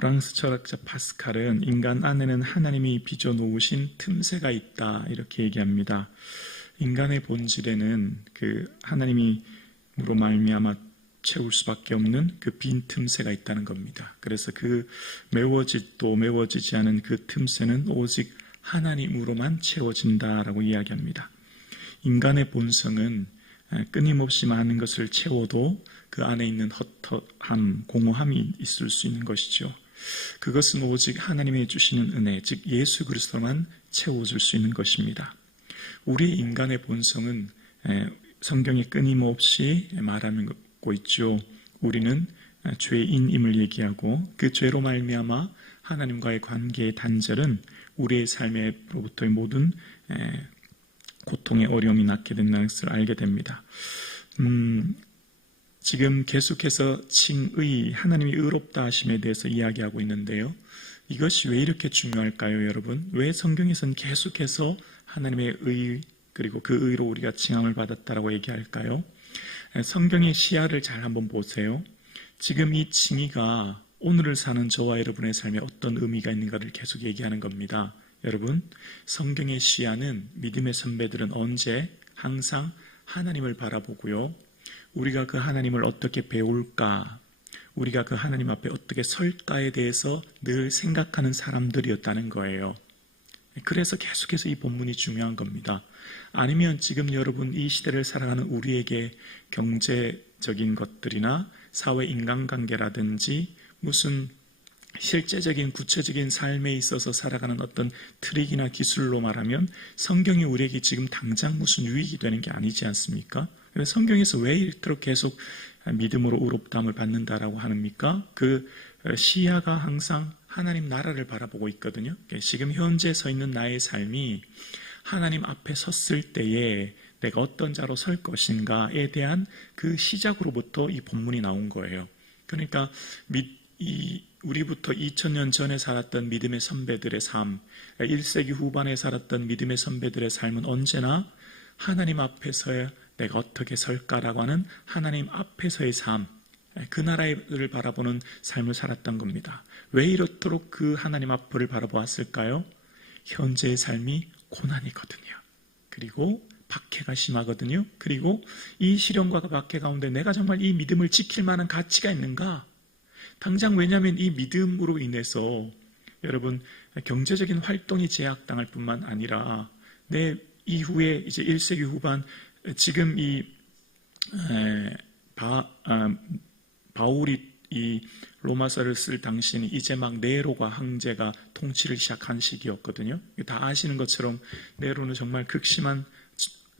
프랑스 철학자 파스칼은 인간 안에는 하나님이 빚어놓으신 틈새가 있다 이렇게 얘기합니다. 인간의 본질에는 그 하나님으로 말미암아 채울 수밖에 없는 그 빈 틈새가 있다는 겁니다. 그래서 그 메워지도 메워지지 않은 그 틈새는 오직 하나님으로만 채워진다라고 이야기합니다. 인간의 본성은 끊임없이 많은 것을 채워도 그 안에 있는 헛헛함, 공허함이 있을 수 있는 것이죠. 그것은 오직 하나님이 주시는 은혜, 즉 예수 그리스도만 채워줄 수 있는 것입니다. 우리 인간의 본성은 성경이 끊임없이 말하고 있죠. 우리는 죄인임을 얘기하고 그 죄로 말미암아 하나님과의 관계의 단절은 우리의 삶으로부터의 모든 고통의 어려움이 낳게 된다는 것을 알게 됩니다. 지금 계속해서 칭의, 하나님이 의롭다 하심에 대해서 이야기하고 있는데요. 이것이 왜 이렇게 중요할까요, 여러분? 왜 성경에서는 계속해서 하나님의 의, 그리고 그 의로 우리가 칭함을 받았다라고 얘기할까요? 성경의 시야를 잘 한번 보세요. 지금 이 칭의가 오늘을 사는 저와 여러분의 삶에 어떤 의미가 있는가를 계속 얘기하는 겁니다. 여러분, 성경의 시야는 믿음의 선배들은 언제 항상 하나님을 바라보고요. 우리가 그 하나님을 어떻게 배울까, 우리가 그 하나님 앞에 어떻게 설까에 대해서 늘 생각하는 사람들이었다는 거예요. 그래서 계속해서 이 본문이 중요한 겁니다. 아니면 지금 여러분 이 시대를 살아가는 우리에게 경제적인 것들이나 사회 인간관계라든지 무슨 실제적인 구체적인 삶에 있어서 살아가는 어떤 트릭이나 기술로 말하면 성경이 우리에게 지금 당장 무슨 유익이 되는 게 아니지 않습니까? 성경에서 왜 이토록 계속 믿음으로 의롭다함을 받는다라고 합니까? 그 시야가 항상 하나님 나라를 바라보고 있거든요. 지금 현재 서 있는 나의 삶이 하나님 앞에 섰을 때에 내가 어떤 자로 설 것인가에 대한 그 시작으로부터 이 본문이 나온 거예요. 그러니까 우리부터 2000년 전에 살았던 믿음의 선배들의 삶, 1세기 후반에 살았던 믿음의 선배들의 삶은 언제나 하나님 앞에서의 내가 어떻게 설까라고 하는 하나님 앞에서의 삶, 그 나라를 바라보는 삶을 살았던 겁니다. 왜 이렇도록 그 하나님 앞을 바라보았을까요? 현재의 삶이 고난이거든요. 그리고 박해가 심하거든요. 그리고 이 시련과 박해 가운데 내가 정말 이 믿음을 지킬 만한 가치가 있는가? 당장 왜냐하면 이 믿음으로 인해서 여러분 경제적인 활동이 제약당할 뿐만 아니라 내 이후에 이제 1세기 후반 지금 이 바울이 이 로마서를 쓸 당시는 이제 막 네로가 황제가 통치를 시작한 시기였거든요. 다 아시는 것처럼 네로는 정말 극심한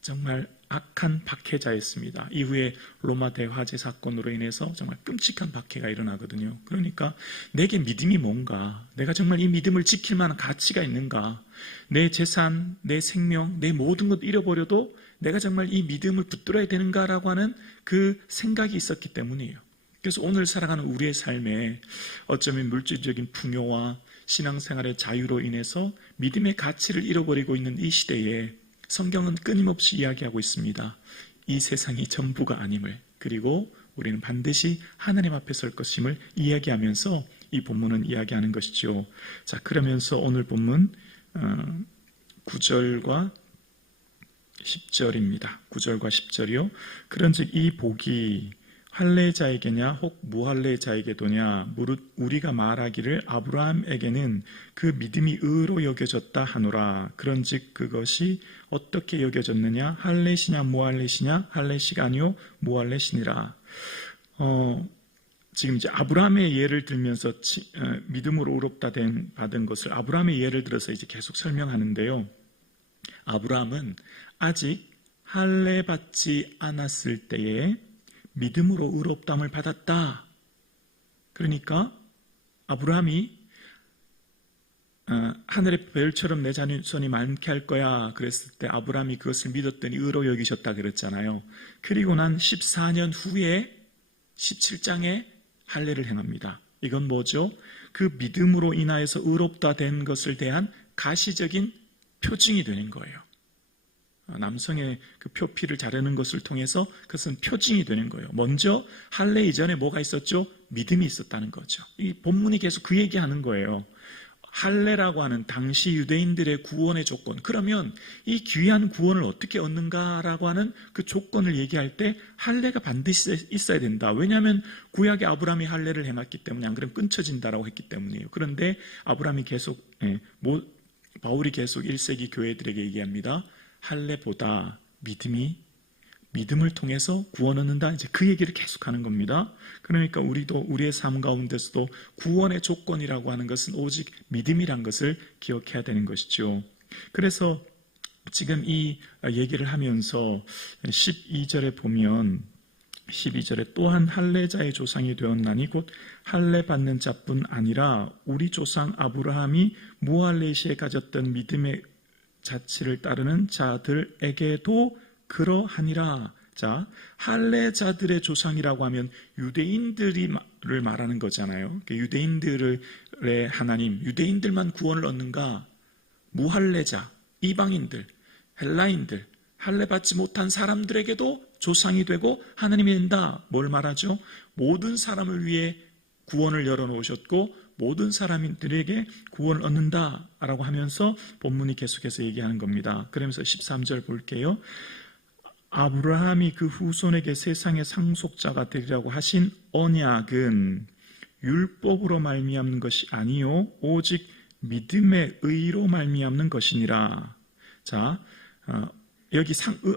정말 악한 박해자였습니다. 이후에 로마 대화재 사건으로 인해서 정말 끔찍한 박해가 일어나거든요. 그러니까 내게 믿음이 뭔가, 내가 정말 이 믿음을 지킬 만한 가치가 있는가, 내 재산, 내 생명, 내 모든 것 잃어버려도 내가 정말 이 믿음을 붙들어야 되는가라고 하는 그 생각이 있었기 때문이에요. 그래서 오늘 살아가는 우리의 삶에 어쩌면 물질적인 풍요와 신앙생활의 자유로 인해서 믿음의 가치를 잃어버리고 있는 이 시대에 성경은 끊임없이 이야기하고 있습니다. 이 세상이 전부가 아님을, 그리고 우리는 반드시 하나님 앞에 설 것임을 이야기하면서 이 본문은 이야기하는 것이죠. 자, 그러면서 오늘 본문 9절과 10절입니다. 9절과 10절이요. 그런즉 이 복이 할례자에게냐 혹 무할례자에게도냐 무릇 우리가 말하기를 아브라함에게는 그 믿음이 의로 여겨졌다 하노라. 그런즉 그것이 어떻게 여겨졌느냐? 할례시냐 무할례시냐? 할례시가 아니요 무할례시니라. 지금 이제 아브라함의 예를 들면서 믿음으로 의롭다 받은 것을 아브라함의 예를 들어서 이제 계속 설명하는데요. 아브라함은 아직 할례 받지 않았을 때에 믿음으로 의롭다함을 받았다. 그러니까 아브라함이 하늘의 별처럼 내 자손이 많게 할 거야 그랬을 때 아브라함이 그것을 믿었더니 의로 여기셨다 그랬잖아요. 그리고 난 14년 후에 17장에 할례를 행합니다. 이건 뭐죠? 그 믿음으로 인하여서 의롭다 된 것을 대한 가시적인 표징이 되는 거예요. 남성의 그 표피를 자르는 것을 통해서 그것은 표징이 되는 거예요. 먼저 할례 이전에 뭐가 있었죠? 믿음이 있었다는 거죠. 이 본문이 계속 그 얘기하는 거예요. 할례라고 하는 당시 유대인들의 구원의 조건. 그러면 이 귀한 구원을 어떻게 얻는가라고 하는 그 조건을 얘기할 때 할례가 반드시 있어야 된다. 왜냐하면 구약의 아브라함이 할례를 해놨기 때문에, 안 그러면 끊쳐진다라고 했기 때문이에요. 그런데 아브라함이 계속 바울이 계속 1세기 교회들에게 얘기합니다. 할례보다 믿음을 통해서 구원 얻는다. 이제 그 얘기를 계속하는 겁니다. 그러니까 우리도 우리의 삶 가운데서도 구원의 조건이라고 하는 것은 오직 믿음이란 것을 기억해야 되는 것이죠. 그래서 지금 이 얘기를 하면서 12절에 보면 12절에 또한 할례자의 조상이 되었나니 곧 할례 받는 자뿐 아니라 우리 조상 아브라함이 무할례 시에 가졌던 믿음의 자치를 따르는 자들에게도 그러하니라. 자, 할례자들의 조상이라고 하면 유대인들을 말하는 거잖아요. 유대인들의 하나님, 유대인들만 구원을 얻는가? 무할례자, 이방인들, 헬라인들, 할례 받지 못한 사람들에게도 조상이 되고 하나님이 된다. 뭘 말하죠? 모든 사람을 위해 구원을 열어놓으셨고 모든 사람들에게 구원을 얻는다라고 하면서 본문이 계속해서 얘기하는 겁니다. 그러면서 13절 볼게요. 아브라함이 그 후손에게 세상의 상속자가 되리라고 하신 언약은 율법으로 말미암는 것이 아니요 오직 믿음의 의로 말미암는 것이니라. 자, 여기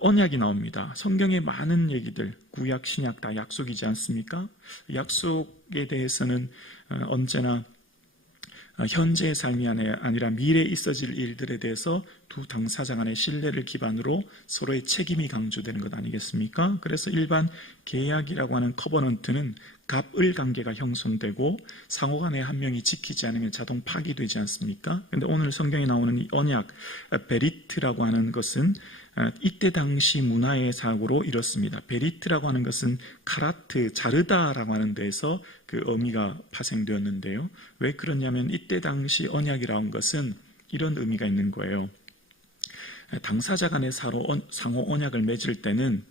언약이 나옵니다. 성경에 많은 얘기들, 구약, 신약 다 약속이지 않습니까? 약속에 대해서는 언제나 현재의 삶이 아니라 미래에 있어질 일들에 대해서 두 당사자 간의 신뢰를 기반으로 서로의 책임이 강조되는 것 아니겠습니까? 그래서 일반 계약이라고 하는 커버넌트는 갑을 관계가 형성되고 상호 간에 한 명이 지키지 않으면 자동 파기되지 않습니까? 그런데 오늘 성경에 나오는 이 언약, 베리트라고 하는 것은 이때 당시 문화의 사고로 이렇습니다. 베리트라고 하는 것은 카라트, 자르다라고 하는 데에서 그 의미가 파생되었는데요. 왜 그러냐면 이때 당시 언약이라고 하는 것은 이런 의미가 있는 거예요. 당사자 간의 상호 언약을 맺을 때는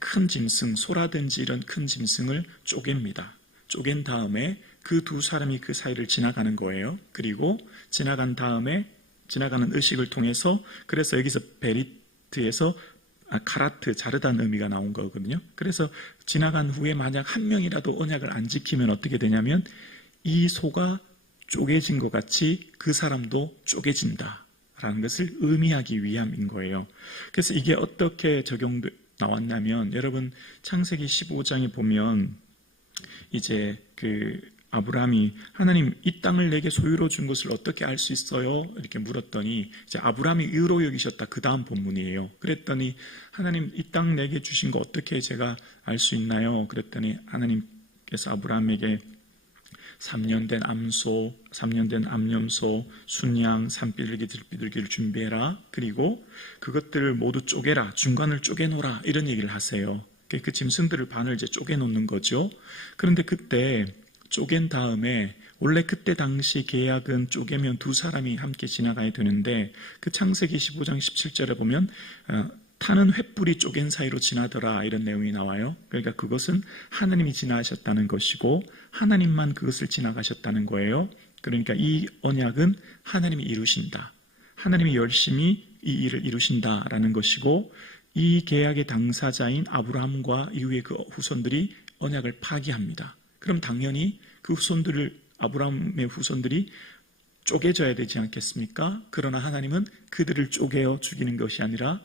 큰 짐승, 소라든지 이런 큰 짐승을 쪼갭니다. 쪼갠 다음에 그 두 사람이 그 사이를 지나가는 거예요. 그리고 지나간 다음에 지나가는 의식을 통해서, 그래서 여기서 베리트에서 카라트, 자르다는 의미가 나온 거거든요. 그래서 지나간 후에 만약 한 명이라도 언약을 안 지키면 어떻게 되냐면 이 소가 쪼개진 것 같이 그 사람도 쪼개진다 라는 것을 의미하기 위함인 거예요. 그래서 이게 어떻게 나왔냐면, 여러분 창세기 15장에 보면 이제 아브라함이 하나님 이 땅을 내게 소유로 준 것을 어떻게 알 수 있어요? 이렇게 물었더니 이제 아브라함이 의로 여기셨다. 그 다음 본문이에요. 그랬더니 하나님 이 땅 내게 주신 거 어떻게 제가 알 수 있나요? 그랬더니 하나님께서 아브라함에게 3년 된 암소, 3년 된 암염소, 순양, 산비둘기, 들비둘기를 준비해라. 그리고 그것들을 모두 쪼개라. 중간을 쪼개놓으라. 이런 얘기를 하세요. 그 짐승들을 반을 이제 쪼개놓는 거죠. 그런데 그때 쪼갠 다음에, 원래 그때 당시 계약은 쪼개면 두 사람이 함께 지나가야 되는데 그 창세기 15장 17절에 보면 타는 횃불이 쪼갠 사이로 지나더라 이런 내용이 나와요. 그러니까 그것은 하나님이 지나가셨다는 것이고 하나님만 그것을 지나가셨다는 거예요. 그러니까 이 언약은 하나님이 이루신다. 하나님이 열심히 이 일을 이루신다라는 것이고, 이 계약의 당사자인 아브라함과 이후의 그 후손들이 언약을 파기합니다. 그럼 당연히 그 아브라함의 후손들이 쪼개져야 되지 않겠습니까? 그러나 하나님은 그들을 쪼개어 죽이는 것이 아니라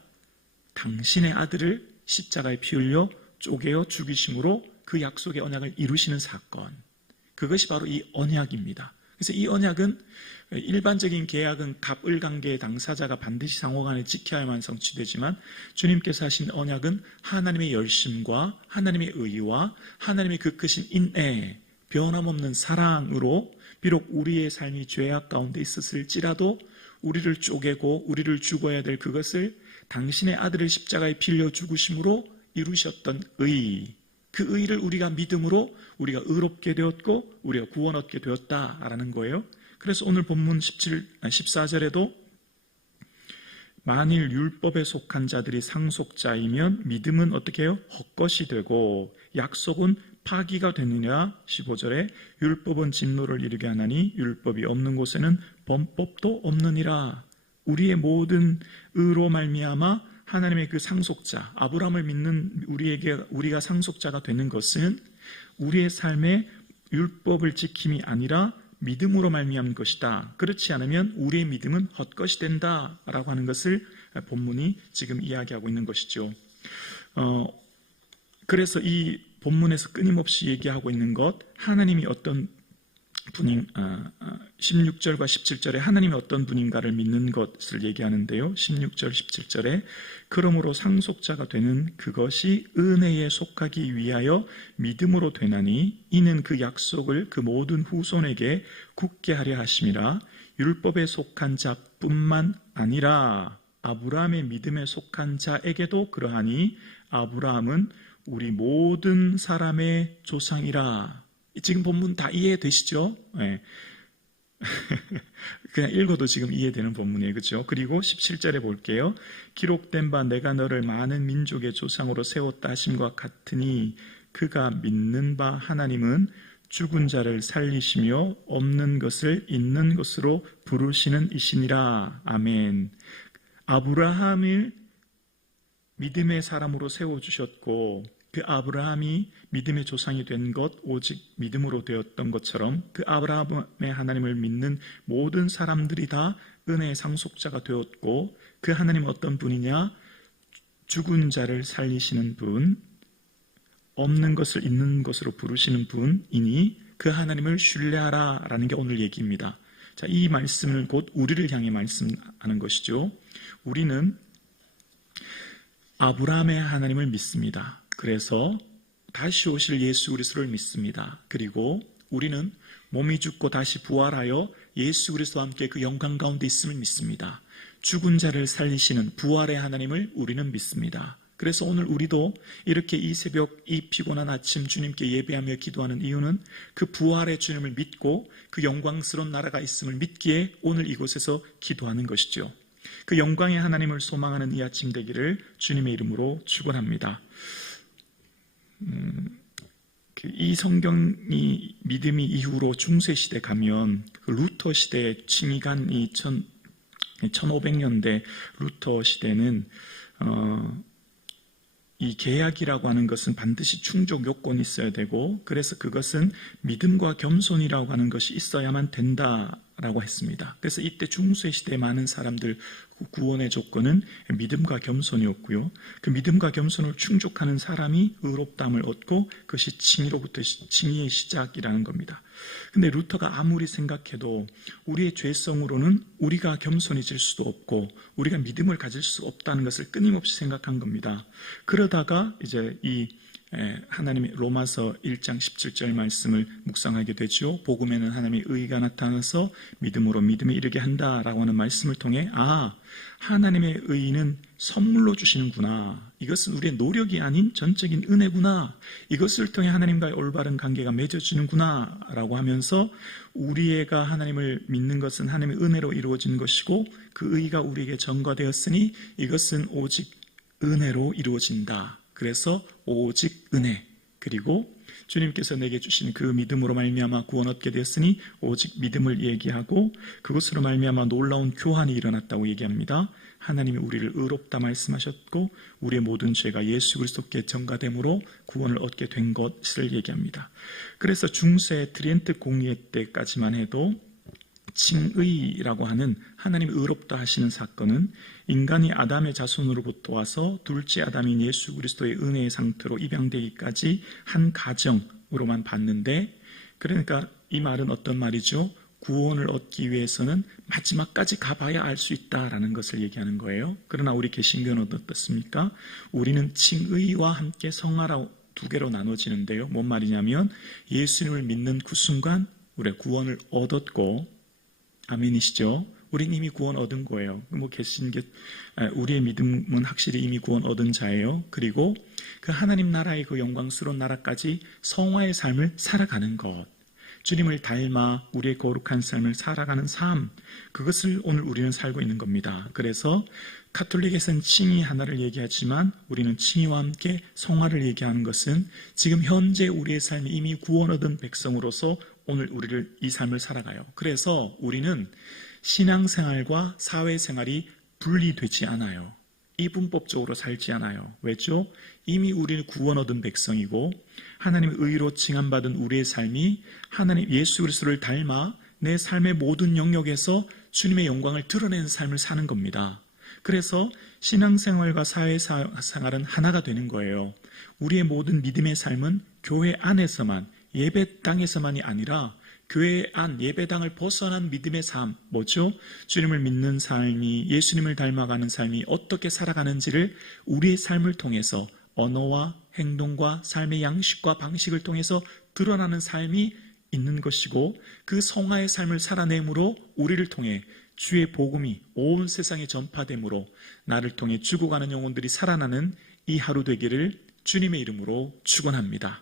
당신의 아들을 십자가에 피 흘려 쪼개어 죽이심으로 그 약속의 언약을 이루시는 사건, 그것이 바로 이 언약입니다. 그래서 이 언약은 일반적인 계약은 갑을 관계의 당사자가 반드시 상호간에 지켜야만 성취되지만, 주님께서 하신 언약은 하나님의 열심과 하나님의 의와 하나님의 그 크신 인애, 변함없는 사랑으로 비록 우리의 삶이 죄악 가운데 있었을지라도 우리를 쪼개고 우리를 죽어야 될 그것을 당신의 아들을 십자가에 빌려 죽으심으로 이루셨던 의, 그 의를 우리가 믿음으로 우리가 의롭게 되었고 우리가 구원 얻게 되었다라는 거예요. 그래서 오늘 본문 14절에도 만일 율법에 속한 자들이 상속자이면 믿음은 어떻게 해요? 헛것이 되고 약속은 파기가 되느냐? 15절에 율법은 진노를 이루게 하나니 율법이 없는 곳에는 범법도 없느니라. 우리의 모든 의로 말미암아 하나님의 그 상속자 아브라함을 믿는 우리가 상속자가 되는 것은 우리의 삶에 율법을 지킴이 아니라 믿음으로 말미암은 것이다. 그렇지 않으면 우리의 믿음은 헛것이 된다라고 하는 것을 본문이 지금 이야기하고 있는 것이죠. 그래서 이 본문에서 끊임없이 얘기하고 있는 것, 하나님이 어떤 분인 16절과 17절에 하나님이 어떤 분인가를 믿는 것을 얘기하는데요. 16절, 17절에 그러므로 상속자가 되는 그것이 은혜에 속하기 위하여 믿음으로 되나니 이는 그 약속을 그 모든 후손에게 굳게 하려 하심이라. 율법에 속한 자뿐만 아니라 아브라함의 믿음에 속한 자에게도 그러하니 아브라함은 우리 모든 사람의 조상이라. 지금 본문 다 이해되시죠? 네. 그냥 읽어도 지금 이해되는 본문이에요. 그렇죠? 그리고 17절에 볼게요. 기록된 바 내가 너를 많은 민족의 조상으로 세웠다 하심과 같으니 그가 믿는 바 하나님은 죽은 자를 살리시며 없는 것을 있는 것으로 부르시는 이시니라. 아멘. 아브라함을 믿음의 사람으로 세워주셨고 그 아브라함이 믿음의 조상이 된 것 오직 믿음으로 되었던 것처럼 그 아브라함의 하나님을 믿는 모든 사람들이 다 은혜의 상속자가 되었고 그 하나님은 어떤 분이냐? 죽은 자를 살리시는 분, 없는 것을 있는 것으로 부르시는 분이니 그 하나님을 신뢰하라 라는 게 오늘 얘기입니다. 자, 이 말씀을 곧 우리를 향해 말씀하는 것이죠. 우리는 아브라함의 하나님을 믿습니다. 그래서 다시 오실 예수 그리스도를 믿습니다. 그리고 우리는 몸이 죽고 다시 부활하여 예수 그리스도와 함께 그 영광 가운데 있음을 믿습니다. 죽은 자를 살리시는 부활의 하나님을 우리는 믿습니다. 그래서 오늘 우리도 이렇게 이 새벽 이 피곤한 아침 주님께 예배하며 기도하는 이유는 그 부활의 주님을 믿고 그 영광스러운 나라가 있음을 믿기에 오늘 이곳에서 기도하는 것이죠. 그 영광의 하나님을 소망하는 이 아침 되기를 주님의 이름으로 축원합니다. 이 성경이 믿음이 이후로 중세시대 가면 그 루터 시대에 칭의간 이 1500년대 루터 시대는 이 계약이라고 하는 것은 반드시 충족 요건이 있어야 되고 그래서 그것은 믿음과 겸손이라고 하는 것이 있어야만 된다라고 했습니다. 그래서 이때 중세시대의 많은 사람들 구원의 조건은 믿음과 겸손이었고요. 그 믿음과 겸손을 충족하는 사람이 의롭다함을 얻고 그것이 칭의로부터 칭의의 시작이라는 겁니다. 근데 루터가 아무리 생각해도 우리의 죄성으로는 우리가 겸손해질 수도 없고 우리가 믿음을 가질 수 없다는 것을 끊임없이 생각한 겁니다. 그러다가 이제 이 하나님의 로마서 1장 17절 말씀을 묵상하게 되죠. 복음에는 하나님의 의가 나타나서 믿음으로 믿음에 이르게 한다라고 하는 말씀을 통해 하나님의 의는 선물로 주시는구나. 이것은 우리의 노력이 아닌 전적인 은혜구나. 이것을 통해 하나님과의 올바른 관계가 맺어지는구나 라고 하면서 우리가 하나님을 믿는 것은 하나님의 은혜로 이루어진 것이고 그 의가 우리에게 전가되었으니 이것은 오직 은혜로 이루어진다. 그래서 오직 은혜 그리고 주님께서 내게 주신 그 믿음으로 말미암아 구원 얻게 되었으니 오직 믿음을 얘기하고 그것으로 말미암아 놀라운 교환이 일어났다고 얘기합니다. 하나님이 우리를 의롭다 말씀하셨고 우리의 모든 죄가 예수 그리스도께 전가됨으로 구원을 얻게 된 것을 얘기합니다. 그래서 중세 트리엔트 공의회 때까지만 해도 칭의라고 하는 하나님이 의롭다 하시는 사건은 인간이 아담의 자손으로부터 와서 둘째 아담인 예수 그리스도의 은혜의 상태로 입양되기까지 한 과정으로만 봤는데 그러니까 이 말은 어떤 말이죠? 구원을 얻기 위해서는 마지막까지 가봐야 알 수 있다라는 것을 얘기하는 거예요. 그러나 우리 개신교는 어떻습니까? 우리는 칭의와 함께 성화라 두 개로 나눠지는데요. 뭔 말이냐면 예수님을 믿는 그 순간 우리가 구원을 얻었고 아멘이시죠? 우린 이미 구원 얻은 거예요. 우리의 믿음은 확실히 이미 구원 얻은 자예요. 그리고 그 하나님 나라의 그 영광스러운 나라까지 성화의 삶을 살아가는 것. 주님을 닮아 우리의 거룩한 삶을 살아가는 삶, 그것을 오늘 우리는 살고 있는 겁니다. 그래서 가톨릭에서는 칭의 하나를 얘기하지만 우리는 칭의와 함께 성화를 얘기하는 것은 지금 현재 우리의 삶이 이미 구원 얻은 백성으로서 오늘 우리를 이 삶을 살아가요. 그래서 우리는 신앙생활과 사회생활이 분리되지 않아요. 이분법적으로 살지 않아요. 왜죠? 이미 우리는 구원 얻은 백성이고 하나님의 의로 칭함받은 우리의 삶이 하나님 예수 그리스도를 닮아 내 삶의 모든 영역에서 주님의 영광을 드러내는 삶을 사는 겁니다. 그래서 신앙생활과 사회생활은 하나가 되는 거예요. 우리의 모든 믿음의 삶은 교회 안에서만, 예배당에서만이 아니라 교회 안, 예배당을 벗어난 믿음의 삶, 뭐죠? 주님을 믿는 삶이, 예수님을 닮아가는 삶이 어떻게 살아가는지를 우리의 삶을 통해서 언어와 행동과 삶의 양식과 방식을 통해서 드러나는 삶이 있는 것이고, 그 성화의 삶을 살아내므로 우리를 통해 주의 복음이 온 세상에 전파되므로 나를 통해 죽어가는 영혼들이 살아나는 이 하루 되기를 주님의 이름으로 축원합니다.